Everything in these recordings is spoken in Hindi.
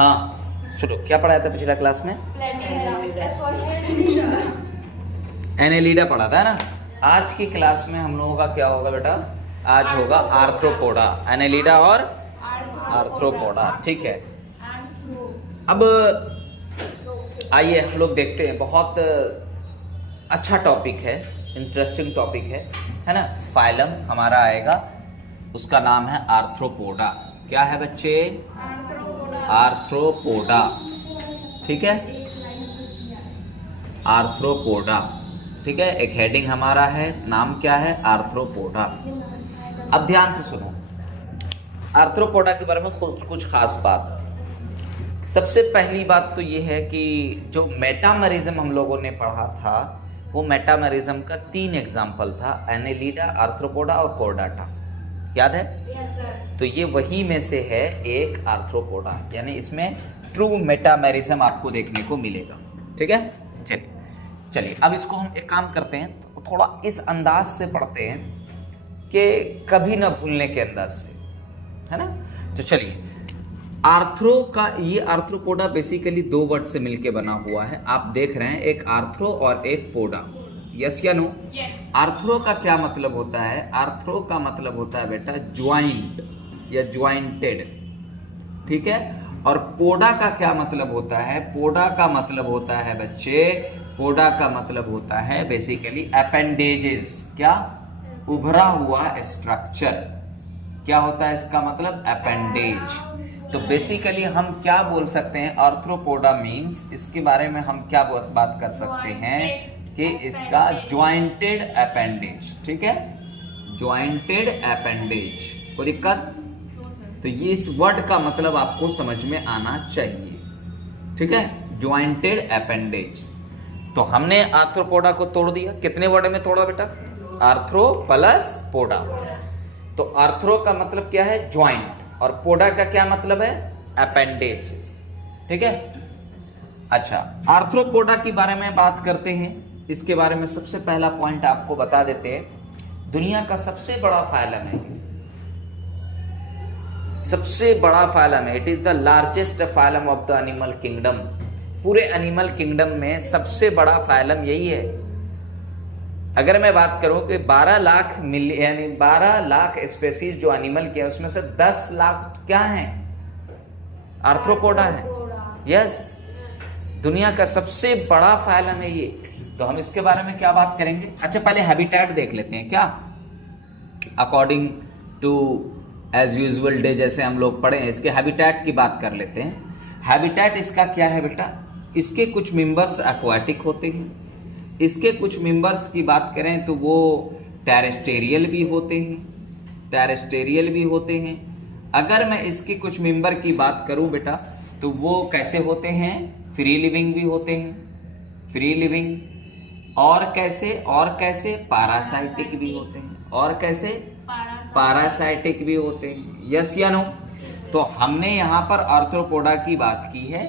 हाँ चलो, क्या पढ़ाया था पिछला क्लास में? एनेलिडा पढ़ा था ना। आज की क्लास में हम लोगों का क्या होगा बेटा? आज होगा आर्थ्रोपोडा, एनेलिडा और आर्थ्रोपोडा। ठीक है, अब आइए हम लोग देखते हैं। बहुत अच्छा टॉपिक है, इंटरेस्टिंग टॉपिक है ना। फाइलम हमारा आएगा, उसका नाम है आर्थ्रोपोडा। क्या है बच्चे? आर्थ्रोपोडा। ठीक है, आर्थ्रोपोडा। ठीक है, एक हेडिंग हमारा है, नाम क्या है? आर्थ्रोपोडा। अब ध्यान से सुनो आर्थ्रोपोडा के बारे में कुछ खास बात। सबसे पहली बात तो ये है कि जो मेटामरिज्म हम लोगों ने पढ़ा था, वो मेटामरिज्म का 3 एग्जाम्पल था, एनेलिडा, आर्थ्रोपोडा और कोर्डाटा। याद है? yes, तो ये वही में से है एक आर्थ्रोपोडा, यानी इसमें ट्रू मेटामरिज्म आपको देखने को मिलेगा। ठीक है, चलिए अब इसको हम एक काम करते हैं, तो थोड़ा इस अंदाज से पढ़ते हैं कि कभी ना भूलने के अंदाज से, है ना। तो चलिए, आर्थ्रो का ये आर्थ्रोपोडा बेसिकली 2 वर्ड से मिलके बना हुआ है। आप देख रहे हैं, एक आर्थ्रो और एक पोडा। यस या नो? यस। आर्थ्रो का क्या मतलब होता है? आर्थ्रो का मतलब होता है बेटा ज्वाइंट या ज्वाइंटेड। ठीक है, और पोडा का क्या मतलब होता है? पोडा का मतलब होता है बच्चे, पोडा का मतलब होता है बेसिकली अपेंडेजेस। क्या? उभरा हुआ स्ट्रक्चर। क्या होता है इसका मतलब? अपेंडेज। तो बेसिकली हम क्या बोल सकते हैं? आर्थ्रोपोडा मीन्स, इसके बारे में हम क्या बात कर सकते हैं कि इसका ज्वाइंटेड अपेंडेज। ठीक है, ज्वाइंटेड अपेंडेज। कोई दिक्कत? तो ये इस वर्ड का मतलब आपको समझ में आना चाहिए। ठीक है, ज्वाइंटेड अपेंडेज। तो हमने आर्थ्रोपोडा को तोड़ दिया। कितने वर्ड में तोड़ा बेटा? आर्थ्रो प्लस पोडा। तो आर्थ्रो का मतलब क्या है? ज्वाइंट, और पोडा का क्या मतलब है? अपेंडेज। ठीक है, अच्छा, आर्थ्रोपोडा के बारे में बात करते हैं। इसके बारे में सबसे पहला पॉइंट आपको बता देते हैं, दुनिया का सबसे बड़ा फाइलम है, सबसे बड़ा फाइलम है। It is the largest phylum of the animal kingdom. पूरे एनिमल किंगडम में सबसे बड़ा फाइलम यही है। अगर मैं बात करूं कि 12 लाख यानी 12 लाख स्पेसीज जो एनिमल के, उसमें से 10 लाख क्या हैं? आर्थ्रोपोडा है। यस, दुनिया का सबसे बड़ा फाइलम है ये। तो हम इसके बारे में क्या बात करेंगे? अच्छा, पहले हैबिटेट देख लेते हैं क्या, according to age usual day, जैसे हम लोग पढ़े हैं, इसके हैबिटेट की बात कर लेते हैं। हैबिटेट इसका क्या है बेटा? इसके कुछ मेंबर्स एक्वाटिक होते हैं, इसके कुछ मेंबर्स की बात करें तो वो टेरेस्टेरियल भी होते हैं, टेरेस्टेरियल भी होते हैं। अगर मैं इसके कुछ मेंबर की बात करूं बेटा, तो वो कैसे होते हैं? फ्री लिविंग भी होते हैं, फ्री लिविंग। और कैसे? और कैसे? पैरासाइटिक भी होते हैं। और कैसे? पैरासाइटिक भी होते हैं। यस या नो? तो हमने यहाँ पर आर्थ्रोपोडा की बात की है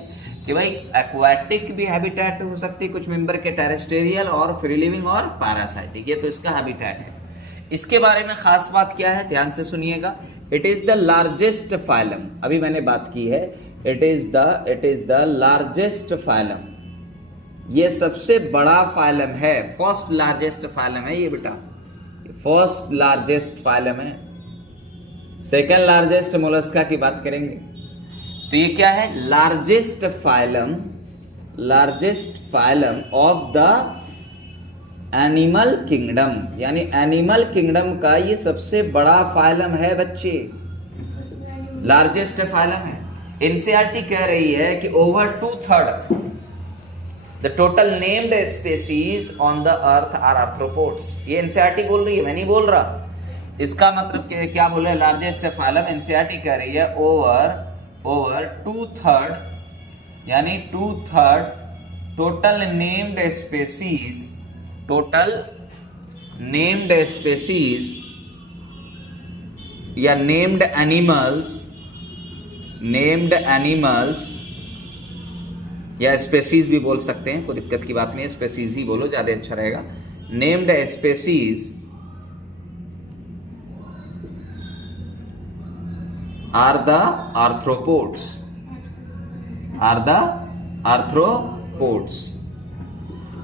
कि भाई एक्वाटिक भी हैबिटेट हो सकती है कुछ मेंबर के, टेरेस्टेरियल और फ्री लिविंग और पैरासाइटिक। ये तो इसका हैबिटेट है। इसके बारे में खास बात क्या है, ध्यान से सुनिएगा। It is the largest phylum. अभी मैंने बात की है, it is the largest phylum. ये सबसे बड़ा फाइलम है, फर्स्ट लार्जेस्ट फाइलम है ये बेटा, फर्स्ट लार्जेस्ट फाइलम है। सेकेंड लार्जेस्ट मोलस्का की बात करेंगे तो ये क्या है? Largest phylum of the animal kingdom, यानी एनिमल किंगडम का ये सबसे बड़ा फाइलम है बच्चे, लार्जेस्ट फाइलम है। एनसीईआरटी कह रही है कि over 2/3 the total named species on the earth are arthropods. ये एनसीईआरटी बोल रही है, मैं नहीं बोल रहा। इसका मतलब क्या बोल रहे हैं? Largest phylum. एनसीईआरटी कह रही है ओवर 2/3, यानी 2/3 टोटल नेम्ड स्पेसीज या नेम्ड एनिमल्स या स्पेसीज भी बोल सकते हैं, कोई दिक्कत की बात नहीं है, स्पेसीज ही बोलो, ज्यादा अच्छा रहेगा। Named species are the arthropods. Are the arthropods.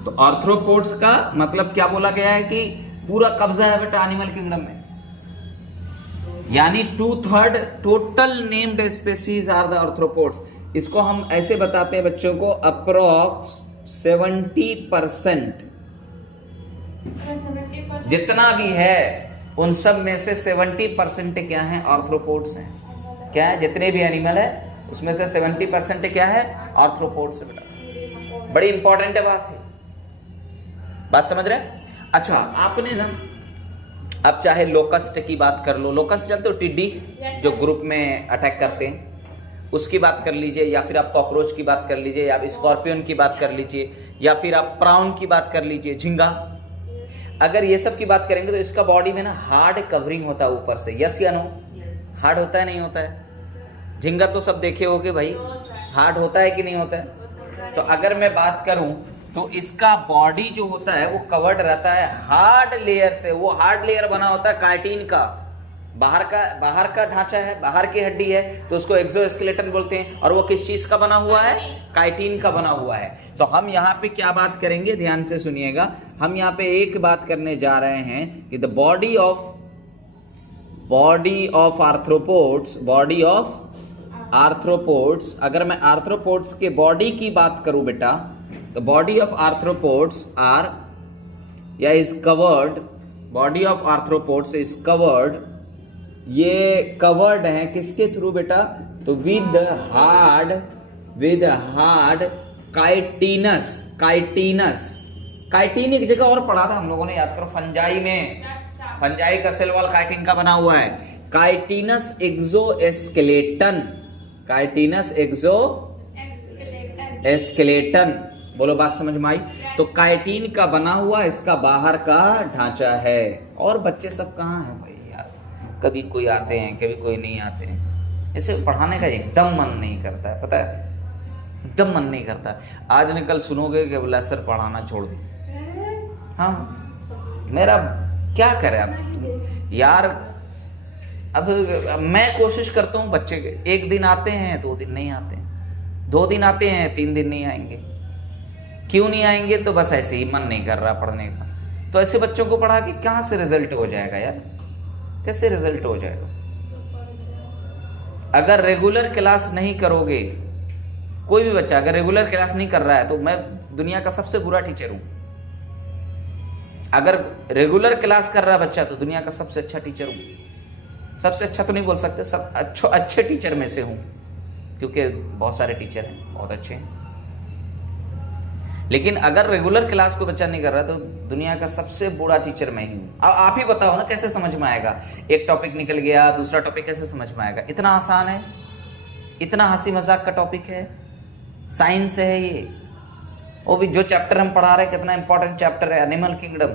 तो आर्थ्रोपोड्स का मतलब क्या बोला गया है कि पूरा कब्जा है बेटा एनिमल किंगडम में, यानी 2/3 total named species are the arthropods. इसको हम ऐसे बताते हैं बच्चों को, अप्रोक्स 70% जितना भी है उन सब में से 70% क्या है? आर्थ्रोपोड्स हैं। क्या है? जितने भी एनिमल है उसमें से 70% क्या है? आर्थ्रोपोड्स है बेटा। बड़ी इंपॉर्टेंट है बात समझ रहे? अच्छा, आपने ना अब चाहे लोकस्ट की बात कर लो, लोकस्ट जानते हो, टिड्डी जो ग्रुप में अटैक करते हैं, उसकी बात कर लीजिए, या फिर आप कॉकरोच की बात कर लीजिए, या आप स्कॉर्पियन की बात कर लीजिए, या फिर आप प्राउन की बात कर लीजिए, झींगा। अगर ये सब की बात करेंगे तो इसका बॉडी में ना हार्ड कवरिंग होता है ऊपर से, यस या नो? हार्ड होता है नहीं होता है? झींगा तो सब देखे होगे भाई, हार्ड होता है कि नहीं होता है? तो अगर मैं बात करूं तो इसका बॉडी जो होता है वो कवर्ड रहता है हार्ड लेयर से। वो हार्ड लेयर बना होता है काइटिन का, बाहर का ढांचा है, बाहर की हड्डी है, तो उसको एक्सोस्केलेटन बोलते हैं। और वो किस चीज का बना हुआ है? काइटिन का बना हुआ है। तो हम यहाँ पे क्या बात करेंगे, ध्यान से सुनिएगा। हम यहाँ पे एक बात करने जा रहे हैं कि द बॉडी ऑफ आर्थ्रोपोड्स, अगर मैं आर्थ्रोपोड्स के बॉडी की बात करूं बेटा, तो बॉडी ऑफ आर्थ्रोपोड्स आर या is covered, body of arthropods is covered, ये कवर्ड है किसके थ्रू बेटा? तो विद हार्ड काइटिन एक जगह और पढ़ा था हम लोगों ने, याद करो, फंजाई में, फंजाई का सेल वॉल काइटिन का बना हुआ है। काइटिनस एक्सोस्केलेटन, काइटिनस एक्सोस्केलेटन, बोलो बात समझ में आई? तो काइटिन का बना हुआ इसका बाहर का ढांचा है। और बच्चे सब कहाँ हैं भाई यार? कभी कोई आते हैं, कभी कोई नहीं आते हैं। इसे पढ़ाने का एकदम मन नहीं करता है, पता है, एकदम मन नहीं करता। आज निकल सुनोगे कि बोला सर पढ़ाना छोड़ दी। हाँ, मेरा क्या करे अब यार। अब मैं कोशिश करता हूँ बच्चे के, एक दिन आते हैं, 2 दिन नहीं आते हैं, 2 दिन आते हैं, 3 दिन नहीं आएंगे। क्यों नहीं आएंगे? तो बस ऐसे ही मन नहीं कर रहा पढ़ने का। तो ऐसे बच्चों को पढ़ा के कहाँ से रिजल्ट हो जाएगा यार? कैसे रिजल्ट हो जाएगा? अगर रेगुलर क्लास नहीं करोगे, कोई भी बच्चा अगर रेगुलर क्लास नहीं कर रहा है तो मैं दुनिया का सबसे बुरा टीचर हूं। अगर रेगुलर क्लास कर रहा है बच्चा तो दुनिया का सबसे अच्छा टीचर हूं। सबसे अच्छा तो नहीं बोल सकते, सब अच्छे टीचर में से हूं, क्योंकि बहुत सारे टीचर हैं बहुत अच्छे हैं। लेकिन अगर रेगुलर क्लास को बच्चा नहीं कर रहा तो दुनिया का सबसे बुरा टीचर मैं ही हूं। अब आप ही बताओ ना कैसे समझ में आएगा? एक टॉपिक निकल गया, दूसरा टॉपिक कैसे समझ में आएगा? इतना आसान है, इतना हंसी मजाक का टॉपिक है, साइंस है ये। वो भी जो चैप्टर हम पढ़ा रहे हैं कितना इंपॉर्टेंट चैप्टर है, एनिमल किंगडम।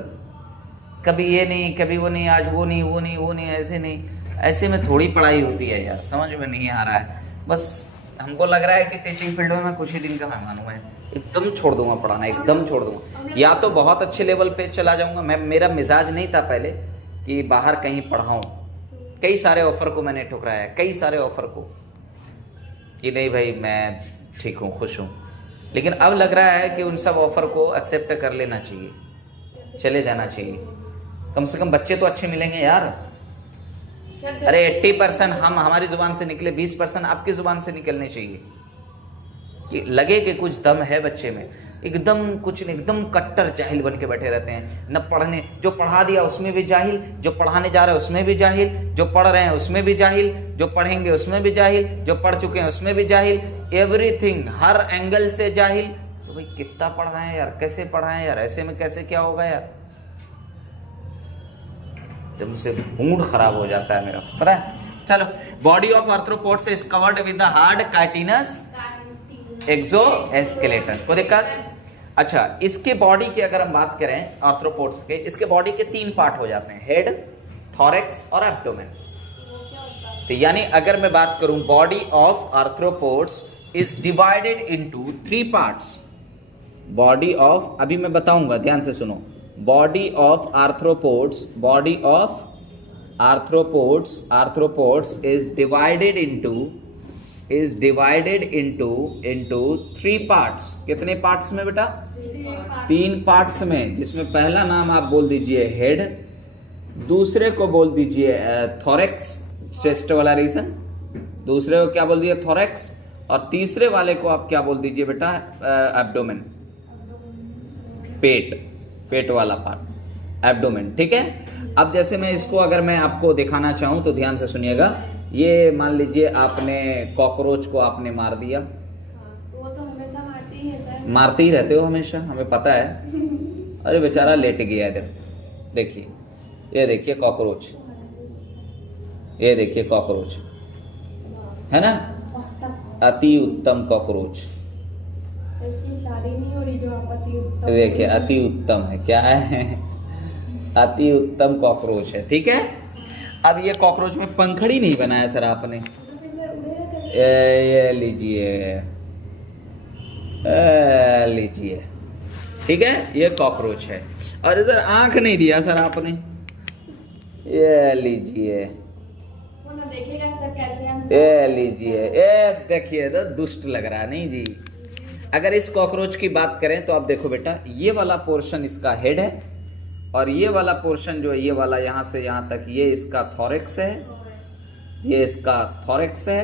कभी ये नहीं, कभी वो नहीं, आज वो नहीं, वो नहीं, वो नहीं, ऐसे नहीं। ऐसे में थोड़ी पढ़ाई होती है यार, समझ में नहीं आ रहा है। बस हमको लग रहा है कि टीचिंग फील्ड में मैं कुछ ही दिन का मेहमान हूँ, एकदम छोड़ दूंगा पढ़ाना, एकदम छोड़ दूंगा। या तो बहुत अच्छे लेवल पे चला जाऊंगा। मेरा मिजाज नहीं था पहले कि बाहर कहीं पढ़ाऊँ। कई सारे ऑफर को मैंने ठुकराया, कई सारे ऑफर को, कि नहीं भाई मैं ठीक हूँ, खुश हूँ। लेकिन अब लग रहा है कि उन सब ऑफर को एक्सेप्ट कर लेना चाहिए, चले जाना चाहिए। कम से कम बच्चे तो अच्छे मिलेंगे यार। अरे 80% हमारी जुबान से निकले, 20% आपकी जुबान से निकलने चाहिए, कि लगे कि कुछ दम है बच्चे में। एकदम कुछ नहीं, एकदम कट्टर जाहिल बन के बैठे रहते हैं। न पढ़ने, जो पढ़ा दिया उसमें भी जाहिल, जो पढ़ाने जा रहे हैं उसमें भी जाहिल, जो पढ़ रहे हैं उसमें भी जाहिल, जो पढ़ेंगे उसमें भी जाहिल, जो पढ़ चुके हैं उसमें भी जाहिल, एवरीथिंग, हर एंगल से जाहिल। तो भाई कितना पढ़ाएं यार, कैसे पढ़ाएं यार? ऐसे में कैसे क्या होगा यार? जब से मूड खराब हो जाता है मेरा, पता है। चलो, body of arthropods is covered with the hard chitinous exoskeleton. कोई दिक्कत? अच्छा, इसके बॉडी की अगर हम बात करें आर्थ्रोपोड्स के, इसके बॉडी के 3 पार्ट हो जाते हैं, हेड, थॉरेक्स और एब्डोमेन। तो यानी अगर मैं बात करूं, body of arthropods is divided into 3 parts. Body of, अभी मैं बताऊंगा, ध्यान से सुनो। Body of arthropods, body of arthropods is divided is divided into 3 parts. कितने पार्ट्स में बेटा? 3 पार्ट्स में, जिसमें पहला नाम आप बोल दीजिए हेड, दूसरे को बोल दीजिए थोरेक्स, चेस्ट वाला रीजन, दूसरे को क्या बोल दीजिए? थोरेक्स, और तीसरे वाले को आप क्या बोल दीजिए बेटा? एब्डोमेन, पेट वाला पार्ट, एब्डोमेन। ठीक है। अब जैसे मैं इसको अगर मैं आपको दिखाना चाहूं तो ध्यान से सुनिएगा। ये मान लीजिए आपने कॉकरोच को आपने मार दिया। वो तो हमेशा मारते ही रहता है। मारते ही रहते हो हमेशा, हमें पता है। अरे बेचारा लेट गया इधर, देखिए, ये देखिए कॉकरोच, ये देखिए कॉकरोच, है ना? अति उत्तम कॉकरोच। ऐसी शादी नहीं हो रही जो आप अति उत्तम। देखिए अति उत्तम है, क्या है? अति उत्तम कॉकरोच है। ठीक है। अब ये कॉकरोच में पंखड़ी नहीं बनाया सर आपने। ये लीजिए, लीजिए। ठीक है, ये कॉकरोच है। और इधर आंख नहीं दिया सर आपने। ये लीजिए, वो ना देखेगा सर कैसे हम। ये लीजिए, ये देखिए तो दुष्ट लग रहा है नहीं जी। अगर इस कॉकरोच की बात करें तो आप देखो बेटा, ये वाला पोर्शन इसका हेड है, और ये वाला पोर्शन जो है, ये वाला यहाँ से यहाँ तक, ये इसका थोरेक्स है, ये इसका थोरेक्स है।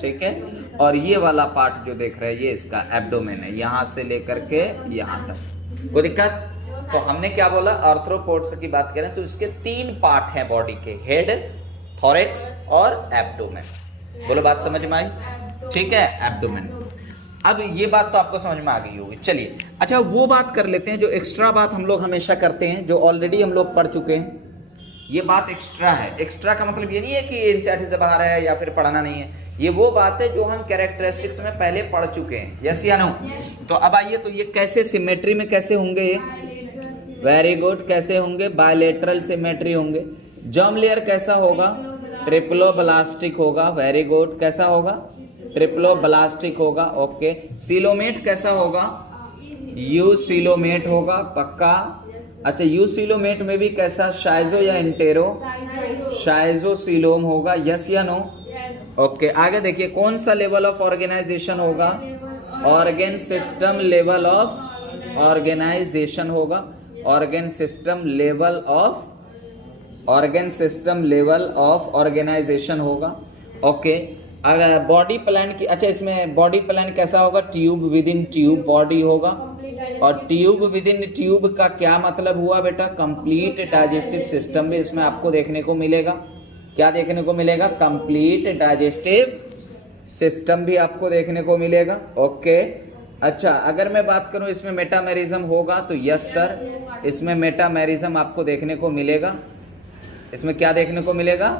ठीक है। और ये वाला पार्ट जो देख रहे हैं, ये इसका एब्डोमेन है, यहाँ से लेकर के यहाँ तक। कोई दिक्कत? तो हमने क्या बोला? आर्थ्रोपोड्स की बात करें तो इसके 3 पार्ट हैं बॉडी के, हेड, थोरेक्स और एब्डोमेन। बोलो बात समझ में आई? ठीक है, एब्डोमेन। अब ये बात तो आपको समझ में आ गई होगी। चलिए, अच्छा वो बात कर लेते हैं जो एक्स्ट्रा बात हम लोग हमेशा करते हैं, जो ऑलरेडी हम लोग पढ़ चुके हैं। ये बात एक्स्ट्रा है। एक्स्ट्रा का मतलब ये नहीं है कि एनसीईआरटी से बाहर है या फिर पढ़ाना नहीं है। ये वो बात है जो हम कैरेक्टरिस्टिक्स में पहले पढ़ चुके हैं। यस या नो? तो अब आइए, तो ये कैसे सिमेट्री में कैसे होंगे? ये वेरी गुड। कैसे होंगे? बायलेटरल सिमेट्री होंगे। जर्म लेयर कैसा होगा? ट्रिप्लोब्लास्टिक होगा। Very good. कैसा होगा? ट्रिप्लोब्लास्टिक होगा। ओके। सीलोमेट कैसा होगा? यू सीलोमेट होगा। पक्का? अच्छा, यू सीलोमेट में भी कैसा? शाइजो या इंटेरो? शाइजो सीलोम होगा। यस या नो? ओके। आगे देखिए, कौन सा लेवल ऑफ ऑर्गेनाइजेशन होगा? Organ system level of organisation होगा। Organ system level of organisation होगा। ओके। अगर बॉडी प्लान की, अच्छा इसमें बॉडी प्लान कैसा होगा? Tube within tube body होगा। और ट्यूब विद इन ट्यूब का क्या मतलब हुआ बेटा? कंप्लीट डाइजेस्टिव सिस्टम भी इसमें आपको देखने को मिलेगा। क्या देखने को मिलेगा? कंप्लीट डाइजेस्टिव सिस्टम भी आपको देखने को मिलेगा। ओके। अच्छा, अगर मैं बात करूं इसमें मेटामेरिज्म होगा तो यस सर, इसमें मेटामेरिज्म आपको देखने को मिलेगा। इसमें क्या देखने को मिलेगा?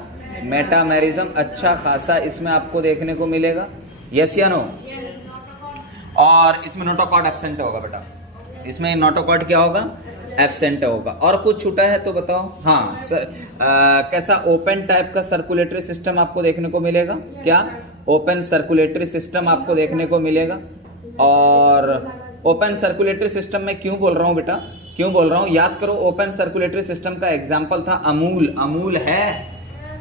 मेटामेरिज्म अच्छा खासा इसमें आपको देखने को मिलेगा। यस या नो? और इसमें नोटोकॉर्ड एब्सेंट होगा बेटा। इसमें नोटोकॉर्ड क्या होगा? एब्सेंट होगा। और कुछ छूटा है तो बताओ। हाँ सर, कैसा ओपन टाइप का सर्कुलेटरी सिस्टम आपको देखने को मिलेगा? क्या? ओपन सर्कुलेटरी सिस्टम आपको देखने को मिलेगा। और ओपन सर्कुलेटरी सिस्टम में क्यों बोल रहा हूँ बेटा? क्यों बोल रहा हूँ? याद करो, ओपन सर्कुलेटरी सिस्टम का एग्जाम्पल था अमूल। अमूल है,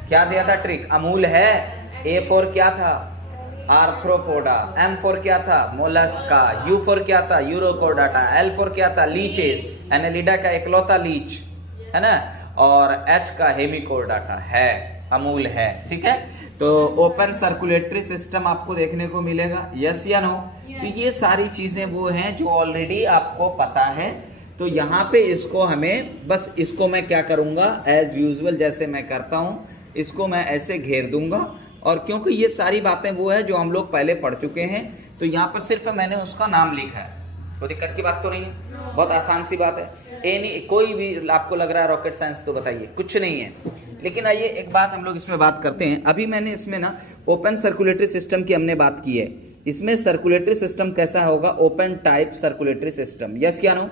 क्या दिया था ट्रिक? अमूल है। ए फॉर क्या था? आर्थ्रोपोडा। एम फॉर क्या था? मोलस्का। यू फॉर क्या था? यूरोकोडाटा। एल फॉर क्या था? लीचेस। एनेलिडा का इकलौता लीच है ना। और एच का हेमिकोडाटा है। अमूल है। ठीक है। तो ओपन सर्कुलेटरी सिस्टम आपको देखने को मिलेगा। यस या नो? तो ये सारी चीजें वो हैं जो ऑलरेडी आपको पता है। तो यहाँ पे इसको हमें बस, इसको मैं क्या करूँगा, एज यूजुअल जैसे मैं करता हूँ, इसको मैं ऐसे घेर दूंगा। और क्योंकि ये सारी बातें वो है जो हम लोग पहले पढ़ चुके हैं, तो यहाँ पर सिर्फ मैंने उसका नाम लिखा है। कोई दिक्कत की बात तो नहीं है? बहुत आसान सी बात है। कोई भी आपको लग रहा है रॉकेट साइंस तो बताइए, कुछ नहीं है। लेकिन आइए एक बात हम लोग इसमें बात करते हैं। अभी मैंने इसमें ना ओपन सर्कुलेटरी सिस्टम की हमने बात की है। इसमें सर्कुलेटरी सिस्टम कैसा होगा? Open type circulatory system. Yes क्या no?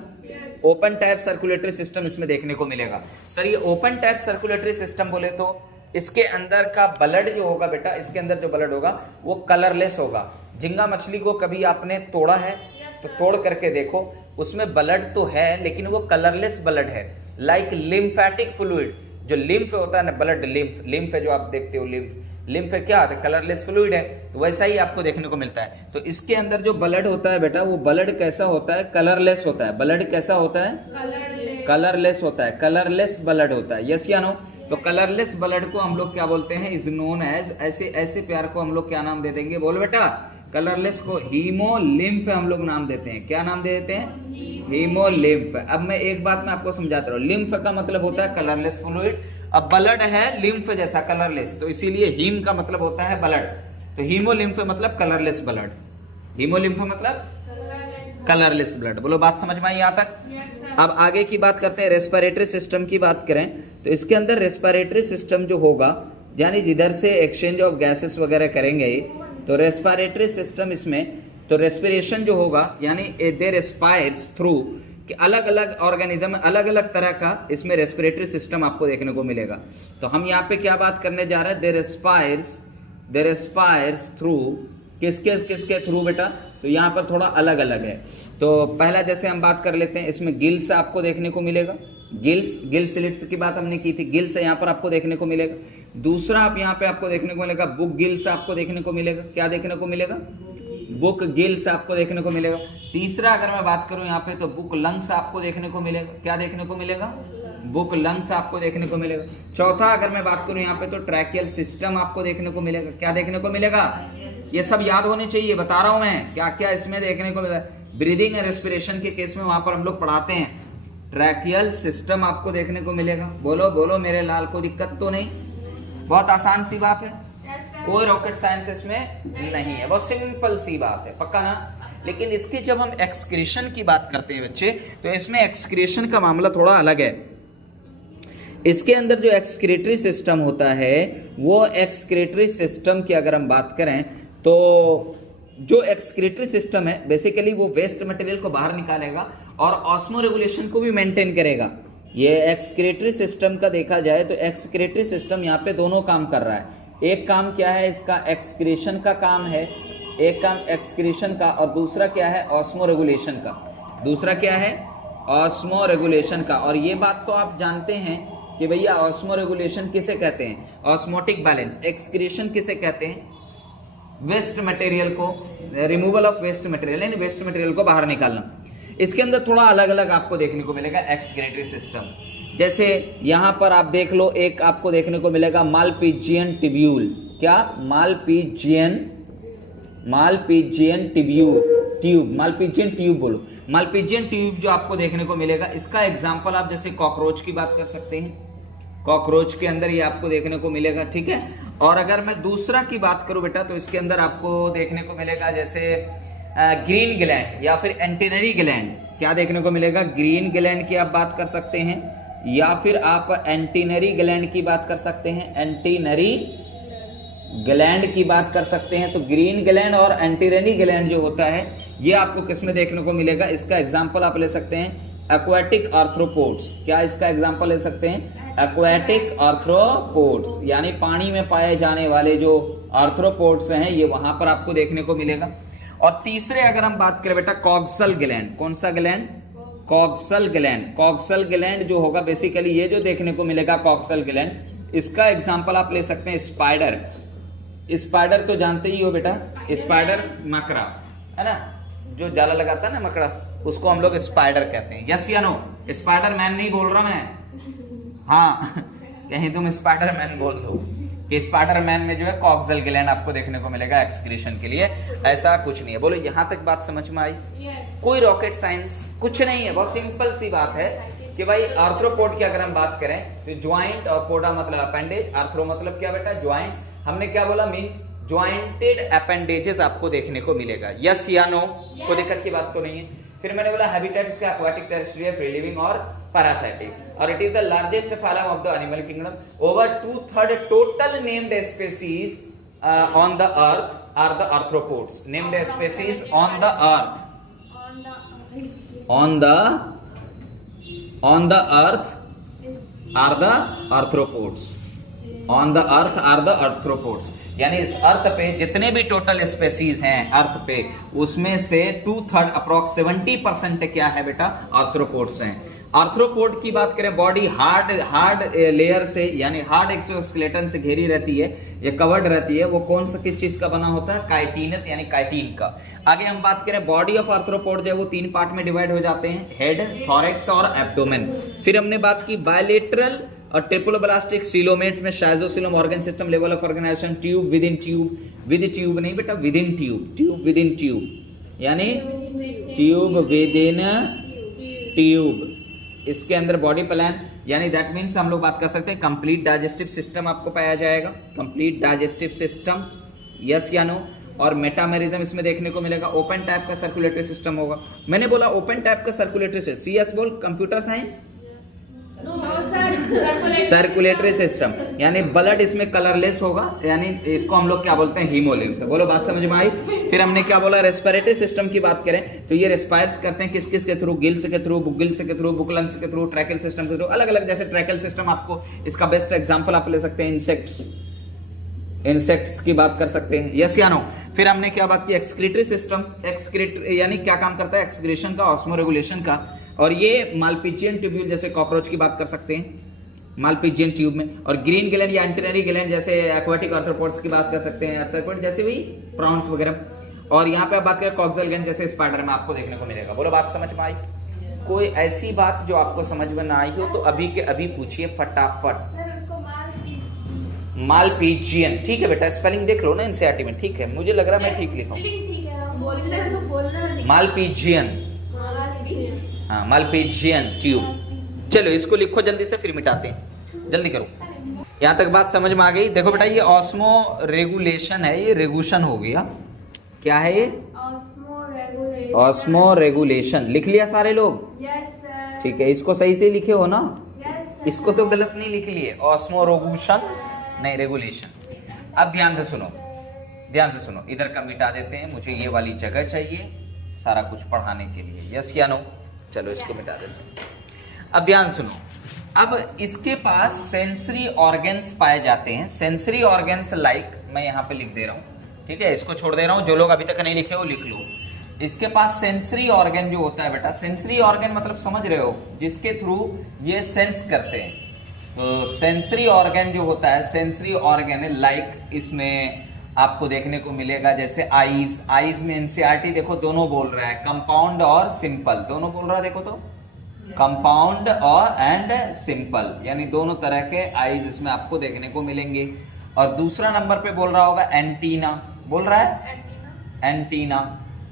Open type circulatory system इसमें देखने को मिलेगा। सर ये ओपन टाइप सर्कुलेटरी सिस्टम बोले तो इसके अंदर का ब्लड जो होगा बेटा, इसके अंदर जो ब्लड होगा वो कलरलेस होगा। झींगा मछली को कभी आपने तोड़ा है तो तोड़ करके देखो, उसमें ब्लड तो है लेकिन वो कलरलेस ब्लड है। लाइक लिम्फेटिक फ्लूइड, जो लिम्फ होता है ना, ब्लड लिम्फ है जो आप देखते हो, लिम्फ क्या है, कलरलेस फ्लूइड है, तो वैसा ही आपको देखने को मिलता है। तो इसके अंदर जो ब्लड होता है बेटा, वो ब्लड कैसा होता है, कलरलेस होता है। ब्लड कैसा होता है, कलरलेस होता है, कलरलेस ब्लड होता है, यस या नो। तो कलरलेस ब्लड को हम लोग क्या बोलते हैं, इज नोन एज, ऐसे प्यार को हम लोग क्या नाम दे देंगे, बोल बेटा, कलरलेस को हीमोलिम्फ हम लोग नाम देते हैं। क्या नाम दे देते हैं, हीमोलिम्फ। अब मैं एक बात मैं आपको समझाता हूँ, लिम्फ का मतलब होता है कलरलेस फ्लूइड, अब ब्लड है लिम्फ जैसा कलरलेस, तो इसीलिए हीम का मतलब होता है ब्लड, तो हीमोलिम्फ मतलब कलरलेस ब्लड, हीमोलिम्फ मतलब कलरलेस ब्लड। बोलो बात समझ में आई यहाँ तक। अब आगे की बात करते हैं, रेस्पिरेटरी सिस्टम की बात करें तो इसके अंदर रेस्पिरेटरी सिस्टम जो होगा, यानी जिधर से एक्सचेंज ऑफ गैसेस वगैरह करेंगे, तो रेस्पिरेटरी सिस्टम इसमें, तो रेस्पिरेशन जो होगा यानी दे रेस्पायर्स थ्रू, कि अलग अलग ऑर्गेनिज्म अलग अलग तरह का इसमें रेस्पिरेटरी सिस्टम आपको देखने को मिलेगा। तो हम यहाँ पे क्या बात करने जा रहे हैं, दे रेस्पायर्स थ्रू, किसके थ्रू बेटा, तो यहाँ पर थोड़ा अलग अलग है। तो पहला जैसे हम बात कर लेते हैं, इसमें गिल्स आपको देखने को मिलेगा, गिल स्लिट्स की बात हमने की थी, गिल्स यहाँ पर आपको देखने को मिलेगा। दूसरा आप यहाँ पे आपको देखने को मिलेगा बुक गिल्स आपको देखने को मिलेगा, क्या देखने को मिलेगा, बुक गिल्स आपको देखने को मिलेगा। तीसरा अगर मैं बात करूं यहाँ पे तो बुक लंग्स आपको देखने को मिलेगा, क्या देखने को मिलेगा, बुक लंग्स आपको देखने को मिलेगा। चौथा अगर मैं बात करूं यहाँ पे तो ट्रैकियल सिस्टम आपको देखने को मिलेगा, क्या देखने को मिलेगा, ये सब याद होने चाहिए, बता रहा हूं मैं क्या क्या इसमें देखने को मिला। ब्रीदिंग एंड रेस्पिरेशन के केस में वहां पर हम लोग पढ़ाते हैं, ट्रैकियल सिस्टम आपको देखने को मिलेगा। बोलो बोलो मेरे लाल को दिक्कत तो नहीं, बहुत आसान सी बात है, कोई रॉकेट साइंस इसमें नहीं है, बहुत सिंपल सी बात है, पक्का ना। लेकिन इसकी जब हम एक्सक्रीशन की बात करते हैं बच्चे, तो इसमें एक्सक्रीशन का मामला थोड़ा अलग है। इसके अंदर जो एक्सक्रीटरी सिस्टम होता है, वो एक्सक्रीटरी सिस्टम की अगर हम बात करें तो जो एक्सक्रीटरी सिस्टम है बेसिकली वो वेस्ट मटेरियल को बाहर निकालेगा और ऑस्मो रेगुलेशन को भी मेंटेन करेगा। ये एक्सक्रीटरी सिस्टम का देखा जाए तो एक्सक्रीटरी सिस्टम यहाँ पे दोनों काम कर रहा है। एक काम क्या है, इसका एक्सक्रीशन का काम है, एक काम एक्सक्रीशन का, और दूसरा क्या है, ऑस्मो रेगुलेशन का। दूसरा क्या है, ऑस्मो रेगुलेशन का। और ये बात तो आप जानते हैं कि भैया ऑस्मो रेगुलेशन किसे कहते हैं, ऑस्मोटिक बैलेंस। एक्सक्रीशन किसे कहते हैं, वेस्ट मटेरियल को, रिमूवल ऑफ वेस्ट मटेरियल, यानी वेस्ट मटेरियल को बाहर निकालना। इसके अंदर थोड़ा अलग अलग आपको देखने को मिलेगा एक्सक्रीटरी सिस्टम। जैसे यहां पर आप देख लो, एक आपको देखने को मिलेगा मालपीजियन ट्यूब्यूल, क्या, मालपीजियन ट्यूब, मालपीजियन ट्यूब बोलो, मालपीजियन ट्यूब जो आपको देखने को मिलेगा, इसका एग्जांपल आप जैसे कॉकरोच की बात कर सकते हैं, कॉकरोच के अंदर ये आपको देखने को मिलेगा, ठीक है। और अगर मैं दूसरा की बात करूं बेटा, तो इसके अंदर आपको देखने को मिलेगा जैसे ग्रीन ग्लैंड या फिर एंटीनरी ग्लैंड, क्या देखने को मिलेगा, ग्रीन ग्लैंड की आप बात कर सकते हैं, या फिर आप एंटीनरी ग्लैंड की बात कर सकते हैं, एंटीनरी ग्लैंड की बात कर सकते हैं। तो ग्रीन ग्लैंड और एंटीनरी ग्लैंड जो होता है, ये आपको किस में देखने को मिलेगा, इसका एग्जांपल आप ले सकते हैं एक्वाटिक आर्थ्रोपोड्स, क्या इसका एग्जांपल ले सकते हैं, एक्वाटिक आर्थ्रोपोड्स, यानी पानी में पाए जाने वाले जो आर्थ्रोपोड्स हैं, ये वहां पर आपको देखने को मिलेगा। और तीसरे अगर हम बात करें बेटा, कॉक्सल ग्लैंड, कौन सा gland, coxal gland. Coxal gland जो होगा बेसिकली ये जो देखने को मिलेगा कॉक्सल ग्लैंड, इसका एग्जांपल आप ले सकते हैं स्पाइडर। स्पाइडर तो जानते ही हो बेटा, स्पाइडर मकड़ा है ना, जो जाला लगाता है ना मकड़ा, उसको हम लोग स्पाइडर कहते हैं, यस या नो। स्पाइडर मैन नहीं बोल रहा मैं, हाँ कहीं तुम स्पाइडर मैन बोल दो, कि स्पाइडर मैन में जो है कॉक्सल ग्लैंड आपको देखने को मिलेगा एक्सक्रीशन के लिए, ऐसा कुछ नहीं है। बोलो यहाँ तक बात समझ में आई, कोई रॉकेट साइंस कुछ नहीं है, बहुत सिंपल सी बात है कि भाई आर्थ्रोपोड की अगर हम बात करें तो ज्वाइंट, और पोडा मतलब अपेंडेज, आर्थ्रो मतलब क्या बेटा, ज्वाइंट। हमने क्या बोला, मींस ज्वाइंटेड अपेंडेजेस आपको देखने को मिलेगा, यस या नो, कोई दिक्कत की बात तो नहीं है। फिर मैंने बोला हैबिटेट्स का एक्वाटिक, टेरेस्ट्रियल, फ्री लिविंग और पैरासाइटिक, और it is the largest phylum of the animal kingdom. Over 2/3 total named species on the earth are the arthropods. Named species on the earth, on the earth are the arthropods, on the earth are the arthropods, यानी इस अर्थ पे जितने भी टोटल स्पेसीज हैं अर्थ पे, उसमें से 2/3 अप्रॉक्स 70% क्या है बेटा, आर्थ्रोपोड्स हैं। आर्थ्रोपोड की बात करें, बॉडी हार्ड लेयर से यानी हार्ड एक्सोस्केलेटन से घेरी रहती है, ये कवर्ड रहती है। वो कौन सा किस चीज का बना होता है? काइटिनस यानी काइटिन का। आगे हम बात करें, बॉडी ऑफ आर्थ्रोपोड जो है वो 3 पार्ट में डिवाइड हो जाते हैं, हेड, थोरैक्स और एब्डोमेन। फिर हमने बात की बायलेटरल और ट्रिपोलोब्लास्टिक सीलोमेट में schizocoelom organ system, level of organisation, tube within tube, with tube नहीं बेटा, within tube, tube within tube यानी ट्यूब विद इन ट्यूब, इसके अंदर बॉडी प्लान यानी दैट मीन्स हम लोग बात कर सकते हैं कंप्लीट डाइजेस्टिव सिस्टम आपको पाया जाएगा, कंप्लीट डाइजेस्टिव सिस्टम, यस या नो। और मेटामेरिज्म इसमें देखने को मिलेगा। ओपन टाइप का सर्कुलेटरी सिस्टम होगा। मैंने बोला ओपन टाइप का सर्कुलेटरी सिस्टम, सीएस बोल, कंप्यूटर साइंस, सर्कुलेटरी सिस्टम यानी ब्लड इसमें कलरलेस होगा, यानी इसको हम लोग क्या बोलते हैं? हीमोलिम्फ। बोलो बात समझ में आई। फिर हमने क्या बोला? रेस्पिरेटरी सिस्टम की बात करें तो ये रेस्पायर्स करते हैं किस किस के थ्रू? गिल्स के थ्रू, बुगिल्स के थ्रू, बुकलंस के थ्रू, ट्रैकेल सिस्टम के थ्रू, अलग अलग। जैसे ट्रैकेल सिस्टम आपको इसका बेस्ट एग्जांपल आप ले सकते हैं इंसेक्ट्स की बात कर सकते हैं, यस या नो। फिर हमने क्या बात की? एक्सक्रीटरी सिस्टम, एक्सक्रीटरी यानी क्या काम करता है? एक्सक्रीशन का, ऑस्मोरेगुलेशन का। और ये मालपिजियन ट्यूब्यूल जैसे कॉकरोच की बात कर सकते हैं मालपिजियन ट्यूब में। और ग्रीन ग्लैंड या एंटेनरी ग्लैंड जैसे एक्वाटिक आर्थ्रोपोड्स की बात कर सकते हैं, आर्थ्रोपोड जैसे भी प्रॉन्स वगैरह। और यहाँ पे आप बात करें कॉक्सल ग्लैंड जैसे स्पाइडर में आपको देखने को मिलेगा। बोलो बात समझ में आई। कोई ऐसी बात जो आपको समझ में ना आई हो तो अभी के अभी पूछिए फटाफट। मालपिजियन, ठीक है बेटा, स्पेलिंग देख लो ना एनसीईआरटी में, ठीक है, मुझे लग रहा है मैं ठीक लिखा हूँ। मालपिजियन, हाँ मालपिजियन ट्यूब। चलो इसको लिखो जल्दी से, फिर मिटाते हैं, जल्दी करो। यहाँ तक बात समझ में आ गई। देखो बेटा ये ऑस्मो रेगुलेशन है, ये रेगुलेशन हो गया। क्या है ये? Osmo regulation. लिख लिया सारे लोग? ठीक है, इसको सही से लिखे हो ना? इसको तो गलत नहीं लिख लिए। ऑस्मो रेगुलेशन नहीं, रेगुलेशन। अब ध्यान से सुनो, ध्यान से सुनो, इधर का मिटा देते हैं, मुझे ये वाली जगह चाहिए सारा कुछ पढ़ाने के लिए, यस या नो। चलो इसको मिटा देते हैं। अब ध्यान सुनो, अब इसके पास सेंसरी ऑर्गन्स पाए जाते हैं। सेंसरी ऑर्गन्स लाइक, मैं यहाँ पे लिख दे रहा हूँ, ठीक है, इसको छोड़ दे रहा हूँ, जो लोग अभी तक नहीं लिखे हो लिख लो। इसके पास सेंसरी ऑर्गन जो होता है बेटा, सेंसरी ऑर्गन मतलब समझ रहे हो, जिसके थ्रू ये सेंस करते हैं। तो सेंसरी ऑर्गन जो होता है, सेंसरी ऑर्गन लाइक इसमें आपको देखने को मिलेगा जैसे आईज। आईज में एनसीईआरटी देखो दोनों बोल रहा है, कंपाउंड और सिंपल, दोनों बोल रहा है। देखो तो कंपाउंड और एंड सिंपल यानी दोनों तरह के आईज इसमें आपको देखने को मिलेंगे। और दूसरा नंबर पे बोल रहा होगा एंटीना, बोल रहा है एंटीना,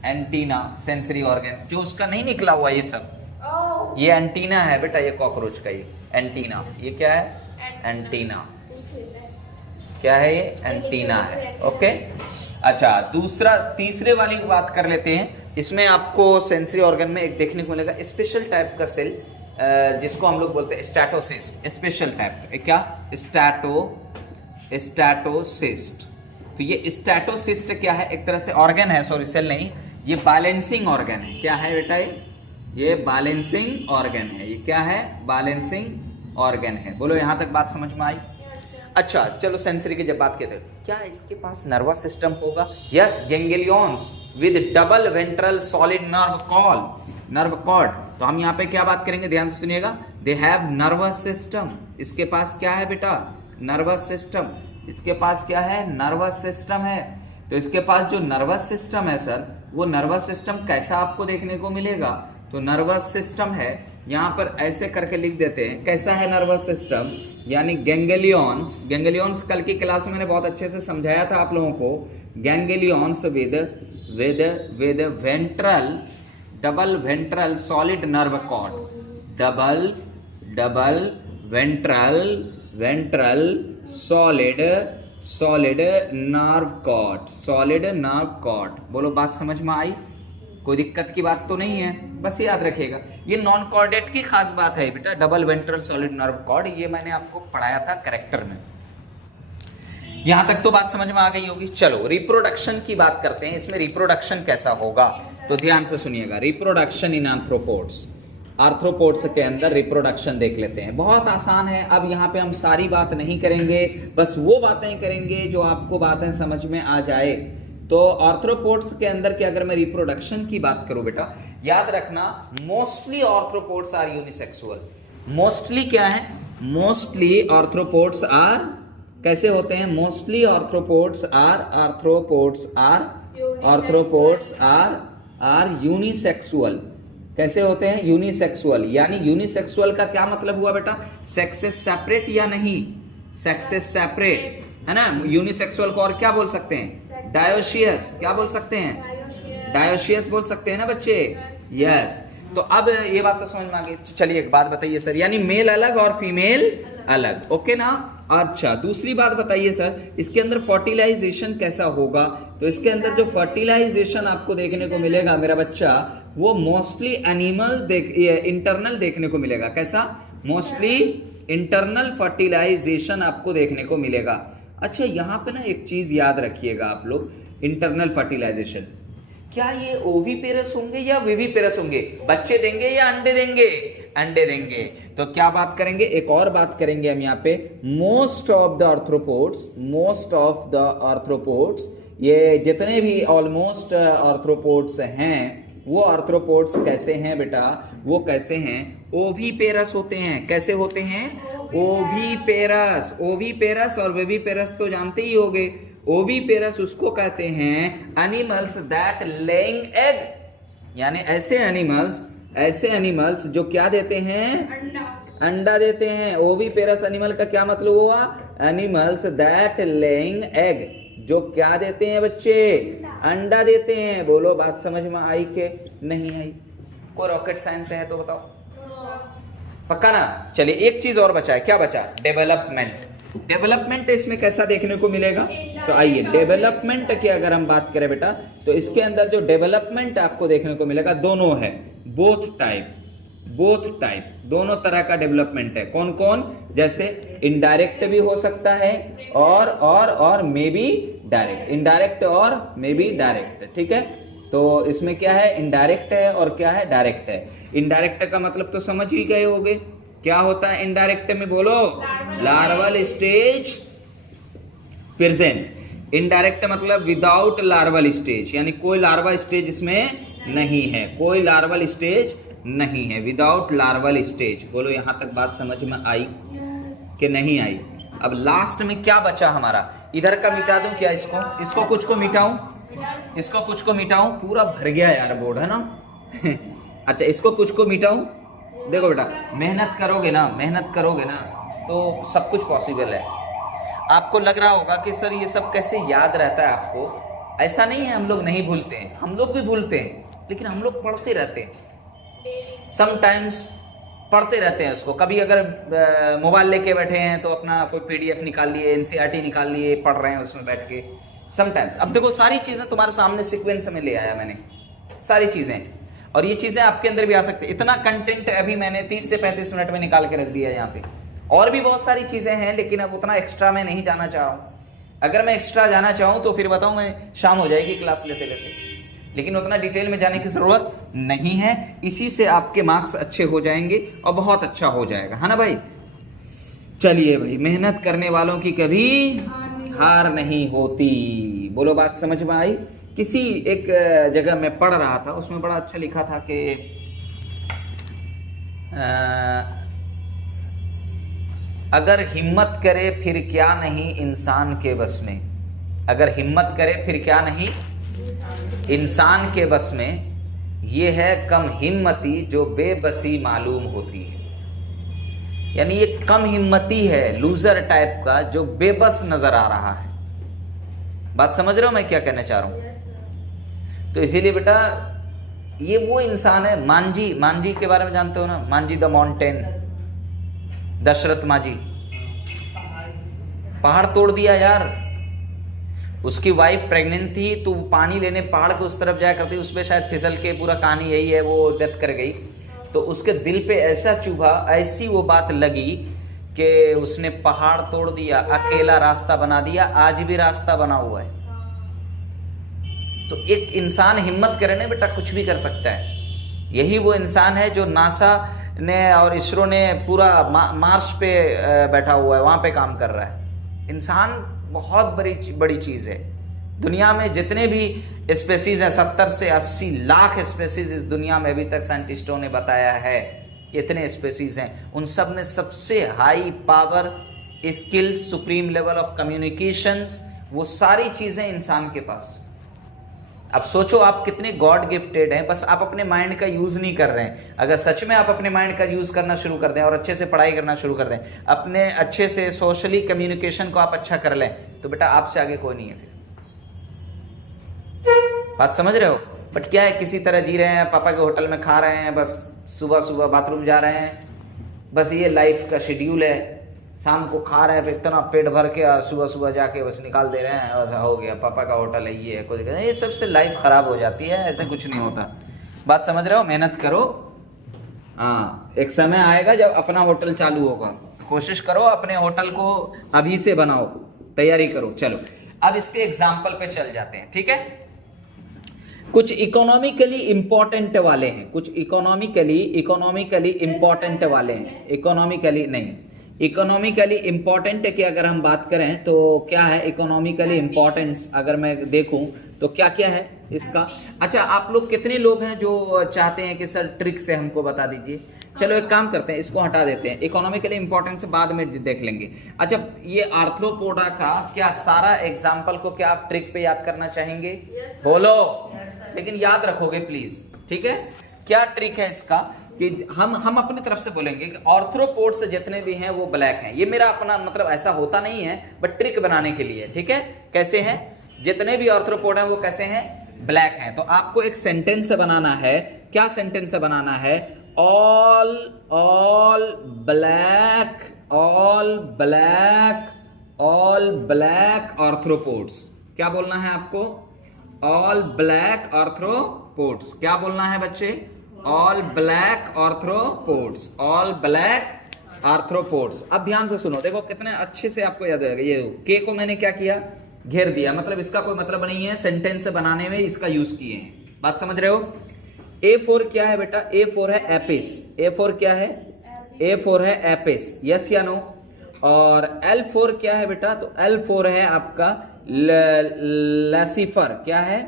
एंटीना सेंसरी ऑर्गन, जो उसका नहीं निकला हुआ ये सब, ये एंटीना है बेटा, ये कॉकरोच का ये एंटीना। ये क्या है? एंटीना। क्या है ये? एंटीना है। ओके, अच्छा दूसरा तीसरे वाली की बात कर लेते हैं। इसमें आपको सेंसरी ऑर्गन में एक देखने को मिलेगा स्पेशल टाइप का सेल, जिसको हम लोग बोलते हैं स्टैटोसिस्ट। स्पेशल टाइप क्या? स्टैटोसिस्ट। तो ये स्टैटोसिस्ट क्या है? एक तरह से ऑर्गन है, सॉरी सेल नहीं, ये बैलेंसिंग ऑर्गन है। क्या है बेटा? ये बैलेंसिंग ऑर्गन है। ये क्या है? बैलेंसिंग ऑर्गन है। बोलो यहाँ तक बात समझ में आई? अच्छा चलो सेंसरी की जब बात करते हैं, क्या इसके पास नर्वस सिस्टम होगा? Yes, ganglions with double ventral solid nerve cord. तो हम यहाँ पे क्या बात करेंगे, ध्यान से सुनिएगा। They have nervous system. इसके पास क्या है बेटा? Nervous system. इसके पास क्या है? नर्वस सिस्टम है। तो इसके पास जो नर्वस सिस्टम है सर, वो नर्वस सिस्टम कैसा आपको देखने को मिलेगा? तो नर्वस सिस्टम है, यहाँ पर ऐसे करके लिख देते हैं कैसा है नर्वस सिस्टम, यानी गैंग्लियंस। गैंग्लियंस कल की क्लास में मैंने बहुत अच्छे से समझाया था आप लोगों को। Ganglions with ventral, double ventral solid nerve cord, double ventral solid nerve cord. बोलो बात समझ में आई? कोई दिक्कत की बात तो नहीं है, बस याद रखिएगा ये नॉन कॉर्डेट की खास बात है बेटा, double ventral solid nerve cord. ये मैंने आपको पढ़ाया था कैरेक्टर में। यहां तक तो बात समझ में आ गई होगी। चलो रिप्रोडक्शन की बात करते हैं। इसमें रिप्रोडक्शन कैसा होगा तो ध्यान से सुनिएगा। रिप्रोडक्शन इन आर्थ्रोपोड्स के अंदर रिप्रोडक्शन देख लेते हैं। बहुत आसान है। अब यहाँ पे हम सारी बात नहीं करेंगे, बस वो बातें करेंगे जो आपको बातें समझ में आ जाए। तो आर्थ्रोपोड्स के अंदर की अगर मैं रिप्रोडक्शन की बात करूं बेटा, याद रखना mostly arthropods are unisexual. Mostly क्या है? मोस्टली आर्थ्रोपोड्स आर कैसे होते हैं? Mostly arthropods are unisexual. कैसे होते हैं? यूनिसेक्सुअल। यानी यूनिसेक्सुअल का क्या मतलब हुआ बेटा? सेक्सेस सेपरेट या नहीं? सेक्सेस सेपरेट है ना। यूनिसेक्सुअल को और क्या बोल सकते हैं? डायोशियस। क्या बोल सकते हैं? डायोशियस बोल सकते हैं ना बच्चे। यस। तो अब ये बात तो समझ में आ गई। चलिए एक बात बताइए सर, यानी मेल अलग और फीमेल अलग, ओके ना। अच्छा, दूसरी बात बताइए सर, इसके अंदर फर्टिलाइजेशन कैसा होगा? तो इसके अंदर जो फर्टिलाइजेशन आपको देखने को मिलेगा मेरा बच्चा, वो मोस्टली एनिमल इंटरनल देखने को मिलेगा। कैसा? मोस्टली इंटरनल फर्टिलाइजेशन आपको देखने को मिलेगा। अच्छा, यहाँ पे ना एक चीज याद रखिएगा आप लोग, इंटरनल फर्टिलाइजेशन, क्या ये ओवीपेरस होंगे या विविपेरस होंगे? बच्चे देंगे या अंडे देंगे? अंडे देंगे। तो क्या बात करेंगे? एक और बात करेंगे हम यहाँ पे, मोस्ट ऑफ द आर्थ्रोपोड्स, ये जितने भी ऑलमोस्ट आर्थ्रोपोड्स हैं, वो आर्थ्रोपोड्स कैसे हैं बेटा? वो कैसे हैं? ओवीपेरस होते हैं। कैसे होते हैं? ओवीपेरस। ओवीपेरस और विविपेरस तो जानते ही होंगे। ओवीपेरस उसको कहते हैं एनिमल्स दैट लेइंग एग, यानी ऐसे एनिमल्स जो क्या देते हैं? अंडा देते हैं। ओवीपेरस एनिमल का क्या मतलब हुआ? एनिमल्स दैट लेइंग एग, जो क्या देते हैं बच्चे? अंडा देते हैं। बोलो बात समझ में आई के नहीं आई? कोई रॉकेट साइंस है तो बताओ, पक्का ना? चलिए एक चीज और बचा है। क्या बचा? डेवलपमेंट इसमें कैसा देखने को मिलेगा? तो आइए डेवलपमेंट की अगर हम बात करें बेटा, तो इसके अंदर जो डेवलपमेंट आपको देखने को मिलेगा, दोनों है, बोथ टाइप, दोनों तरह का डेवलपमेंट है। कौन कौन? जैसे इनडायरेक्ट भी हो सकता है और मे बी डायरेक्ट। इनडायरेक्ट और मे बी डायरेक्ट, ठीक है। तो इसमें क्या है? इनडायरेक्ट है और क्या है? डायरेक्ट है। इनडायरेक्ट का मतलब तो समझ ही गए होगे, क्या होता है इनडायरेक्ट में? बोलो। Larval stage present. इनडायरेक्ट मतलब विदाउट लार्वल स्टेज, यानी कोई लार्वा स्टेज इसमें नहीं है, कोई लार्वल स्टेज नहीं है, विदाउट लार्वल स्टेज। बोलो यहां तक बात समझ में आई कि नहीं आई? अब लास्ट में क्या बचा हमारा? इधर का मिटा दूं क्या? इसको कुछ को मिटाऊं, पूरा भर गया यार बोर्ड, है ना। अच्छा, इसको कुछ को मिटाऊं। देखो बेटा, मेहनत करोगे ना तो सब कुछ पॉसिबल है। आपको लग रहा होगा कि सर ये सब कैसे याद रहता है आपको? ऐसा नहीं है, हम लोग नहीं भूलते हैं, हम लोग भी भूलते हैं, लेकिन हम लोग पढ़ते रहते हैं। समटाइम्स पढ़ते रहते हैं उसको। कभी अगर मोबाइल लेके बैठे हैं तो अपना कोई PDF निकाल लिए, NCERT निकाल लिए, पढ़ रहे हैं उसमें बैठ के। समटाइम्स अब देखो, सारी चीज़ें तुम्हारे सामने सीक्वेंस में ले आया मैंने, सारी चीज़ें, और ये चीज़ें आपके अंदर भी आ सकती है। इतना कंटेंट अभी मैंने 30 से 35 मिनट में निकाल के रख दिया है यहाँ पे। और भी बहुत सारी चीज़ें हैं, लेकिन अब उतना एक्स्ट्रा मैं नहीं जाना चाह रहा हूँ। अगर मैं एक्स्ट्रा जाना चाहूँ तो फिर बताऊँ, मैं शाम हो जाएगी क्लास लेते लेते, लेकिन उतना डिटेल में जाने की ज़रूरत नहीं है। इसी से आपके मार्क्स अच्छे हो जाएंगे और बहुत अच्छा हो जाएगा, है ना भाई। चलिए भाई, मेहनत करने वालों की कभी हार नहीं होती। बोलो बात समझ में आई? किसी एक जगह मैं पढ़ रहा था, उसमें बड़ा अच्छा लिखा था कि अगर हिम्मत करे फिर क्या नहीं इंसान के बस में। अगर हिम्मत करे फिर क्या नहीं इंसान के बस में। ये है कम हिम्मती जो बेबसी मालूम होती है। यानी ये कम हिम्मती है, लूजर टाइप का, जो बेबस नजर आ रहा है। बात समझ रहे हो मैं क्या कहना चाह रहा हूं? तो इसीलिए बेटा, ये वो इंसान है। मांझी के बारे में जानते हो ना? मांझी द माउंटेन, दशरथ मांझी, पहाड़ तोड़ दिया यार। उसकी वाइफ प्रेग्नेंट थी, तो पानी लेने पहाड़ के उस तरफ जाया करती, उसमें शायद फिसल के, पूरा कहानी यही है, वो डेथ कर गई। तो उसके दिल पे ऐसा चुभा, ऐसी वो बात लगी कि उसने पहाड़ तोड़ दिया, अकेला रास्ता बना दिया। आज भी रास्ता बना हुआ है। तो एक इंसान हिम्मत करे ना बेटा, कुछ भी कर सकता है। यही वो इंसान है जो नासा ने और इसरो ने पूरा मार्स पे बैठा हुआ है, वहाँ पे काम कर रहा है। इंसान बहुत बड़ी चीज़ है। दुनिया में जितने भी स्पेसीज हैं 70 से 80 लाख स्पेसीज इस दुनिया में अभी तक साइंटिस्टों ने बताया है, इतने स्पेसीज हैं। उन सब में सबसे high power, skills, supreme level of communications, वो सारी चीजें इंसान के पास। अब सोचो आप कितने गॉड गिफ्टेड हैं, बस आप अपने माइंड का यूज नहीं कर रहे हैं। अगर सच में आप अपने माइंड का यूज करना शुरू कर दें और अच्छे से पढ़ाई करना शुरू कर दें, अपने अच्छे से सोशली कम्युनिकेशन को आप अच्छा कर लें, तो बेटा आपसे आगे कोई नहीं है फिर। बात समझ रहे हो? बट क्या है, किसी तरह जी रहे हैं, पापा के होटल में खा रहे हैं, बस सुबह सुबह बाथरूम जा रहे हैं, बस ये लाइफ का शेड्यूल है। शाम को खा रहे हैं, फिर इतना पेट भर के सुबह सुबह जाके बस निकाल दे रहे हैं, और हो गया पापा का होटल है, ये है कुछ, ये सबसे लाइफ खराब हो जाती है। ऐसे कुछ नहीं होता। बात समझ रहे हो? मेहनत करो। हाँ, एक समय आएगा जब अपना होटल चालू होगा। कोशिश करो अपने होटल को अभी से बनाओ, तैयारी करो। चलो अब इसके एग्जाम्पल पे चल जाते हैं, ठीक है? कुछ इकोनॉमिकली इंपॉर्टेंट वाले हैं, कुछ इकोनॉमिकली इंपॉर्टेंट वाले हैं। इकोनॉमिकली इंपॉर्टेंट की अगर हम बात करें तो क्या है इकोनॉमिकली इंपॉर्टेंस, अगर मैं देखूं तो क्या क्या है इसका। अच्छा, आप लोग कितने लोग हैं जो चाहते हैं कि सर ट्रिक से हमको बता दीजिए? चलो एक काम करते हैं, इसको हटा देते हैं, इकोनॉमिकली इंपॉर्टेंस बाद में देख लेंगे। अच्छा, ये आर्थ्रोपोडा का क्या सारा एग्जाम्पल को क्या आप ट्रिक पे याद करना चाहेंगे? बोलो, लेकिन याद रखोगे प्लीज, ठीक है? क्या ट्रिक है इसका कि हम अपनी तरफ से बोलेंगे कि आर्थ्रोपोड्स जितने भी हैं वो ब्लैक हैं। ये मेरा अपना मतलब ऐसा होता नहीं है, बट ट्रिक बनाने के लिए, ठीक है? कैसे हैं? जितने भी आर्थ्रोपोड हैं वो कैसे हैं? ब्लैक हैं। तो आपको एक सेंटेंस बनाना है। क्या सेंटेंस बनाना है? All black arthropods. क्या बोलना है आपको? All black arthropods. क्या बोलना है बच्चे? All black arthropods, all black arthropods. अब ध्यान से सुनो, देखो कितने अच्छे से आपको याद आएगा। ये के को मैंने क्या किया? घेर दिया, मतलब इसका कोई मतलब नहीं है, सेंटेंस बनाने में इसका यूज किए हैं। बात समझ रहे हो? A4 क्या है बेटा? A4 है एपिस। A4 क्या है? A4 है एपिस, यस या नो? और L4 क्या है बेटा? तो L4 है आपका लैसिफर। क्या है?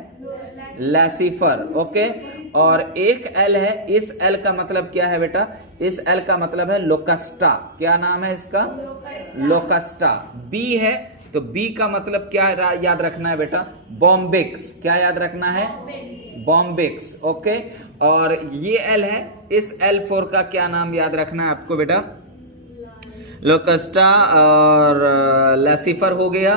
Laccifer, okay. और एक L है, इस L का मतलब क्या है बेटा? इस L का मतलब है लोकस्टा। क्या नाम है इसका? लोकस्टा। B है, तो B का मतलब क्या याद रखना है बेटा? बॉम्बिक्स। क्या याद रखना है? Bombyx, okay. और ये L है, इस L4 का क्या नाम याद रखना है आपको बेटा? लोकस्टा और लैसिफर हो गया।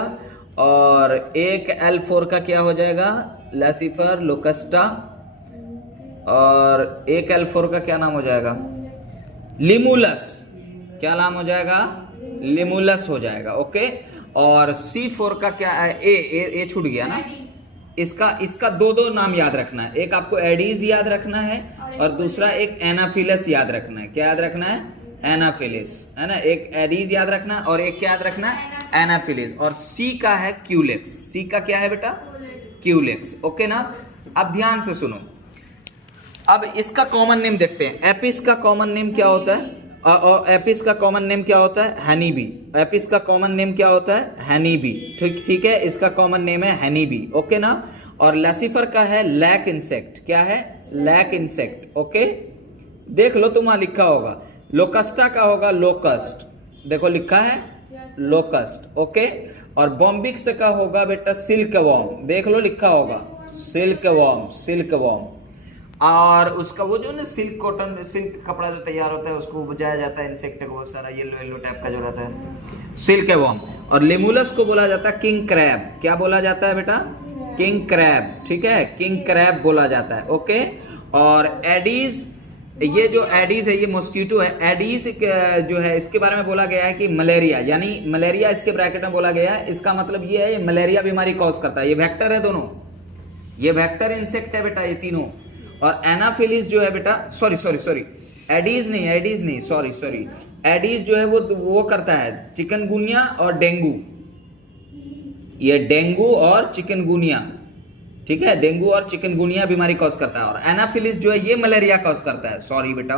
और एक L4 का क्या हो जाएगा? लैसिफर, लोकस्टा। और एक L4 का क्या नाम हो जाएगा? लिमुलस। क्या नाम हो जाएगा? लिमुलस हो जाएगा, ओके। और C4 का क्या है? ए छूट गया ना। इसका दो नाम याद रखना है। एक आपको एडीज याद रखना है और दूसरा एक एनाफिलस याद रखना है। क्या याद रखना है? एनाफिलिस, है ना। एक एडीज याद रखना और एक क्या याद रखना है? एनाफिलिस। और C का है क्यूलेक्स। C का क्या है बेटा? क्यूलेक्स, ओके ना। अब ध्यान से सुनो, अब इसका कॉमन नेम देखते हैं। एपिस का कॉमन नेम क्या होता है? एपिस का कॉमन नेम क्या होता है? Honey bee. एपिस का कॉमन नेम क्या होता है? हनी बी, ठीक है। इसका कॉमन नेम है हनी बी, ओके ना। और लैसिफर का है लैक इंसेक्ट। क्या है? Lac insect, okay. देख लो, तुम वहां लिखा होगा। लोकस्टा का होगा लोकस्ट, देखो लिखा है लोकस्ट, ओके। और बॉम्बिक्स का होगा बेटा सिल्क वॉर्म, देख लो लिखा होगा सिल्क वॉर्म, सिल्क वॉर्म। और उसका वो जो ना सिल्क कॉटन, सिल्क कपड़ा जो तैयार होता है उसको बुझाया जाता है इंसेक्ट को, बहुत सारा येलो टाइप का जो रहता है, सिल्क वॉर्म। और लिमुलस को बोला जाता है किंग क्रैब। क्या बोला जाता है बेटा? किंग क्रैब, ठीक है, किंग क्रैब बोला जाता है, ओके। और एडीज, ये जो एडीज है ये मॉस्किटो है। एडीज जो है इसके बारे में बोला गया है कि मलेरिया, यानी मलेरिया इसके ब्रैकेट में बोला गया है। इसका मतलब ये है ये मलेरिया बीमारी कॉज करता है। ये वेक्टर है दोनों, ये वेक्टर इंसेक्ट है बेटा ये तीनों। और एनाफिलिस जो है बेटा, सॉरी एडीज नहीं, सॉरी एडीज जो है वो करता है चिकनगुनिया और डेंगू। ये डेंगू और चिकनगुनिया, ठीक है, डेंगू और चिकनगुनिया बीमारी कॉज करता है। और एनाफिलिस जो है ये मलेरिया कॉज करता है। सॉरी बेटा,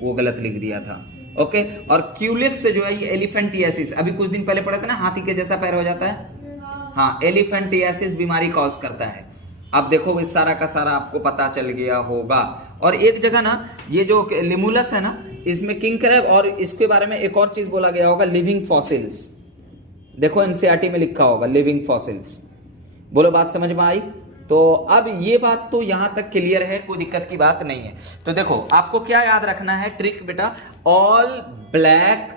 वो गलत लिख दिया था, ओके। और क्यूलेक्स जो है ये एलिफेंटियासिस, अभी कुछ दिन पहले पढ़ा था ना, हाथी के जैसा पैर हो जाता है, हाँ, एलिफेंटियासिस बीमारी कॉज करता है। अब देखो इस सारा का सारा आपको पता चल गया होगा। और एक जगह ना ये जो लिमुलस है ना, इसमें किंग क्रैब, और इसके बारे में एक और चीज बोला गया होगा, लिविंग फॉसिल्स। देखो एनसीईआरटी में लिखा होगा लिविंग फॉसिल्स। बोलो बात समझ में आई? तो अब ये बात तो यहां तक क्लियर है, कोई दिक्कत की बात नहीं है। तो देखो आपको क्या याद रखना है ट्रिक बेटा, all black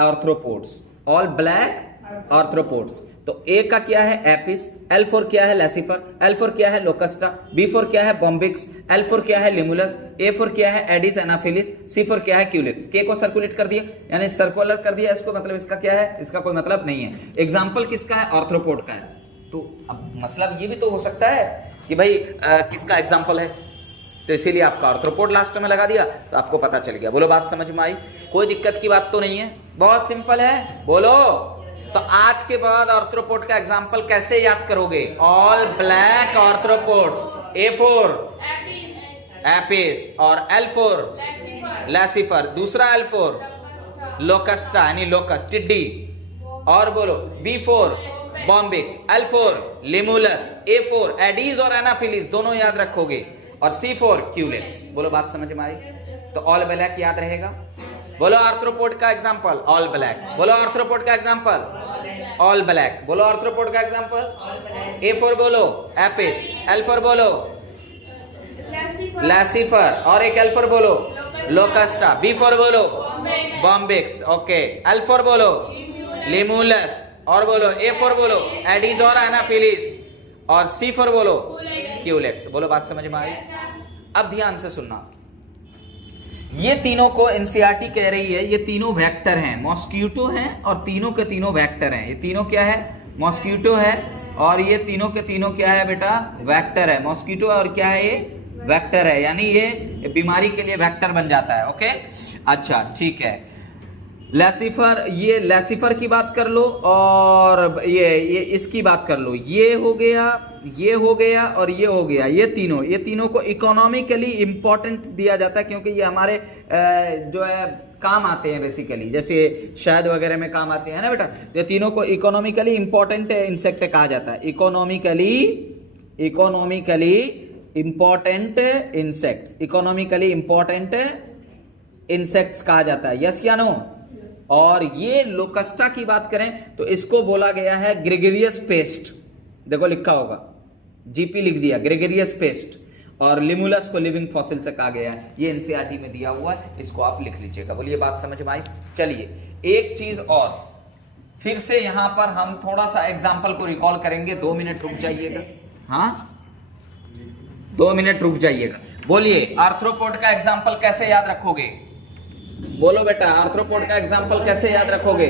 arthropods, all black arthropods. तो ए का क्या है एपिस, L4 क्या है लैसिफर, L4 क्या है लोकस्टा, B4 क्या है बॉम्बिक्स, L4 क्या है लिमुलस, A4 क्या है एडिस एनाफिलिस, C4 क्या है क्यूलिक्स। के को सर्कुलेट कर दिया यानी सर्कुलर कर दिया इसको, मतलब इसका क्या है, इसका कोई मतलब नहीं है। एग्जाम्पल किसका है, आर्थ्रोपोड का है। तो अब मतलब ये भी तो हो सकता है कि भाई किसका एग्जाम्पल है, तो इसीलिए आपका आर्थ्रोपोड लास्ट में लगा दिया, तो आपको पता चल गया। बोलो बात समझ में आई? कोई दिक्कत की बात तो नहीं है, बहुत सिंपल है। बोलो तो आज के बाद आर्थ्रोपोड का एग्जाम्पल कैसे याद करोगे, all black arthropods, A4 Apis और L4 लैसिफर, दूसरा L4 लोकस्टा यानी लोकस टिड्डी, और बोलो B4 Bombyx, L4 Limulus, A4 Aedes और एनाफिलिस दोनों याद रखोगे, और C4 क्यूलिक्स। बोलो बात समझ में आई? तो ऑल ब्लैक याद रहेगा। बोलो आर्थ्रोपोड का एग्जांपल ऑल ब्लैक, बोलो आर्थ्रोपोड का एग्जांपल ऑल ब्लैक, बोलो आर्थ्रोपोड का एग्जांपल A4 बोलो एपिस, L4 बोलो लैसिफर, और एक L4 बोलो लोकस्टा, B4 बोलो बॉम्बिक्स, ओके, L4 बोलो लिमुलस, और बोलो A4 बोलो एडीज और एनाफिलिस, और C4 बोलो क्यूलिक्स। बोलो बात समझ में आई? अब ध्यान से सुनना, ये तीनों को एनसीईआरटी कह रही है, ये तीनों वेक्टर हैं, मॉस्किटो हैं, और तीनों के तीनों वेक्टर हैं। ये तीनों क्या है, मॉस्किटो है, और ये तीनों के तीनों क्या है बेटा, वेक्टर है। मॉस्किटो और क्या है, ये वेक्टर है, यानी ये बीमारी के लिए वेक्टर बन जाता है। ओके, अच्छा ठीक है। लैसिफर, ये लैसिफर की बात कर लो, और ये इसकी बात कर लो, ये हो गया, ये हो गया, और ये हो गया। ये तीनों को इकोनॉमिकली इंपॉर्टेंट दिया जाता है, क्योंकि ये हमारे जो है काम आते हैं बेसिकली, जैसे शहद वगैरह में काम आते हैं ना बेटा। ये तीनों को इकोनॉमिकली इंपॉर्टेंट इंसेक्ट कहा जाता है, economically important insects, economically important insects कहा जाता है। यस या नो? और ये लोकस्टा की बात करें तो इसको बोला गया है ग्रेगरियस पेस्ट। देखो लिखा होगा, जीपी लिख दिया, ग्रेगरियस पेस्ट। और लिमुलस को लिविंग फॉसिल से कहा गया है, ये एनसीईआरटी में दिया हुआ है, इसको आप लिख लीजिएगा। बोलिए बात समझ में आई? चलिए एक चीज और, फिर से यहां पर हम थोड़ा सा एग्जाम्पल को रिकॉल करेंगे। 2 मिनट रुक जाइएगा, हाँ 2 मिनट रुक जाइएगा। बोलिए आर्थ्रोपोड का एग्जाम्पल कैसे याद रखोगे? बोलो बेटा आर्थ्रोपोड का एग्जाम्पल कैसे याद रखोगे?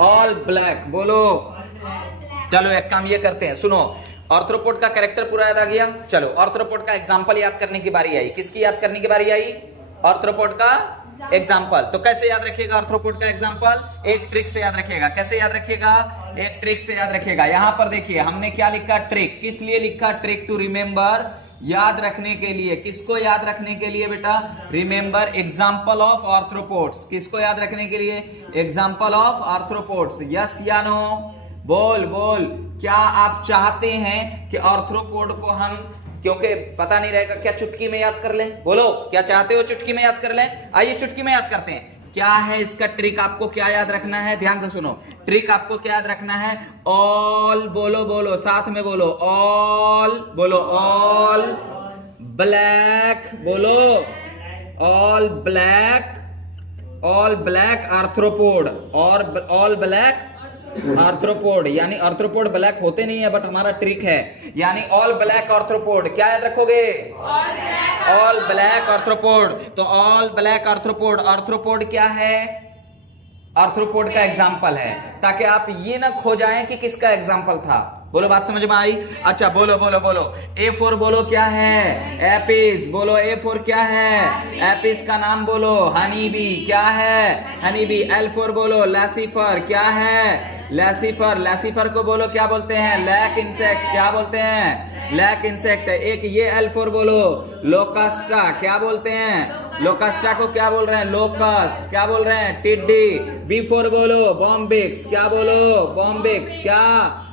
All black. बोलो, चलो एक काम ये करते हैं, सुनो, आर्थ्रोपोड का कैरेक्टर पूरा याद आ गया। चलो आर्थ्रोपोड का एग्जाम्पल याद करने की बारी आई। किसकी याद करने की बारी आई? आर्थ्रोपोड का एग्जाम्पल। तो कैसे याद रखिएगा आर्थ्रोपोड का एग्जाम्पल? एक ट्रिक से याद रखिएगा। कैसे याद रखिएगा? एक ट्रिक से याद रखिएगा। यहां पर देखिए हमने क्या लिखा, ट्रिक। किस लिए लिखा? ट्रिक टू रिमेंबर, याद रखने के लिए। किसको याद रखने के लिए बेटा? Remember example of arthropods. किसको याद रखने के लिए? Example of arthropods. यस या नो? बोल बोल, क्या आप चाहते हैं कि आर्थ्रोपोड को हम, क्योंकि पता नहीं रहेगा, क्या चुटकी में याद कर लें? बोलो, क्या चाहते हो चुटकी में याद कर लें? आइए चुटकी में याद करते हैं। क्या है इसका ट्रिक? आपको क्या याद रखना है? ध्यान से सुनो, ट्रिक आपको क्या याद रखना है? ऑल, बोलो बोलो साथ में बोलो, ऑल, बोलो ऑल ब्लैक, बोलो all black, all black arthropod, और ऑल ब्लैक आर्थ्रोपोड। यानी आर्थ्रोपोड ब्लैक होते नहीं है, बट हमारा ट्रिक है, यानी ऑल ब्लैक आर्थ्रोपोड। क्या याद रखोगे? All black arthropod. तो ऑल ब्लैक आर्थ्रोपोड, आर्थ्रोपोड क्या है? आर्थ्रोपोड का एग्जाम्पल है, ताकि आप ये ना खो जाएं कि किसका एग्जाम्पल था। बोलो बात समझ में आई? अच्छा बोलो बोलो बोलो, A4 बोलो क्या है? एपिस। बोलो A4 क्या है? एपिस का नाम बोलो। हनी बी क्या है? Honey bee. L4 बोलो लैसिफर क्या है? लैसिफर। लैसिफर को बोलो क्या बोलते हैं? Lac insect. क्या बोलते हैं? Lac insect. एक ये L4 बोलो लोकास्टा। क्या बोलते हैं? लोकास्टा को क्या बोल रहे हैं? लोकस। क्या बोल रहे हैं? टिड्डी। B4 बोलो बॉम्बिक्स। क्या बोलो? बॉम्बिक्स। क्या?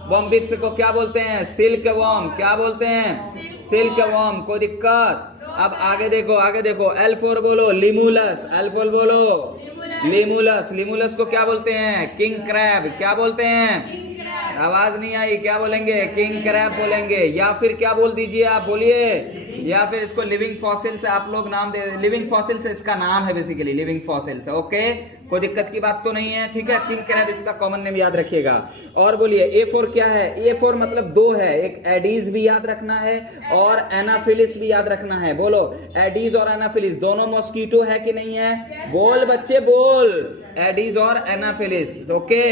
बॉम्बिक्स को क्या बोलते हैं? Silk worm. क्या बोलते हैं? Silk worm. कोई दिक्कत? अब आगे देखो, एल फॉर बोलो लिमुलस। एल फॉर बोलो लिमुलस। लिमुलस को क्या बोलते हैं? King crab. क्या बोलते हैं? आवाज नहीं आई, क्या बोलेंगे? किंग क्रैब बोलेंगे। या फिर क्या बोल दीजिए आप, बोलिए, या फिर इसको लिविंग फॉसिल से आप लोग नाम दे। लिविंग फॉसिल से इसका नाम है बेसिकली, लिविंग फॉसिल से। ओके, कोई दिक्कत की बात तो नहीं है, ठीक है। किंग क्रैब इसका कॉमन नेम याद रखिएगा। और बोलिए ए फॉर क्या है? ए फॉर मतलब दो है, एक एडीज भी याद रखना है और एनाफिलिस भी याद रखना है। बोलो, एडीज और एनाफिलिस दोनों मॉस्किटो है कि नहीं है? बोल बच्चे बोल, एडीज और एनाफिलिस। ओके,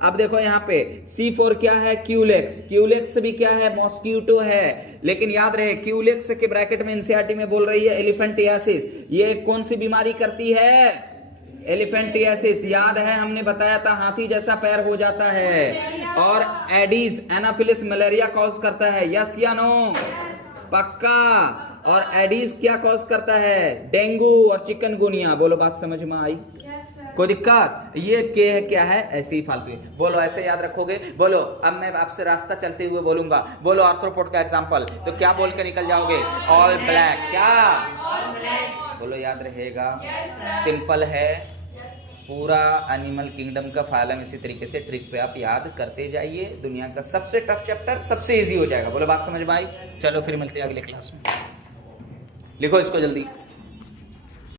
अब देखो यहाँ पे सी फॉर क्या है? क्यूलेक्स। क्यूलेक्स भी क्या है? मॉस्किटो है। लेकिन याद रहे, क्यूलेक्स के ब्रैकेट में एनसीईआरटी में बोल रही है एलिफेंटियासिस। ये कौन सी बीमारी करती है? एलिफेंटियासिस। याद है, हमने बताया था हाथी जैसा पैर हो जाता है। और एडीज एनाफिलिस मलेरिया कॉज करता है, यस या नो? पक्का। और एडीज क्या कॉज करता है? डेंगू और चिकनगुनिया। बोलो, बात समझ में आई? कोई दिक्कत? ये के है क्या है? ऐसे ही फालतू। बोलो, ऐसे याद रखोगे। बोलो, अब मैं आपसे रास्ता चलते हुए बोलूंगा। बोलो आर्थ्रोपोड का एग्जांपल, तो क्या बोल के निकल जाओगे? All black. क्या? बोलो, याद रहेगा। सिंपल है, पूरा एनिमल किंगडम का फाइलम इसी तरीके से ट्रिक पे आप याद करते जाइए। दुनिया का सबसे टफ चैप्टर सबसे इजी हो जाएगा। बोलो, बात समझ में आई? चलो फिर मिलते हैं अगले क्लास में। लिखो इसको जल्दी।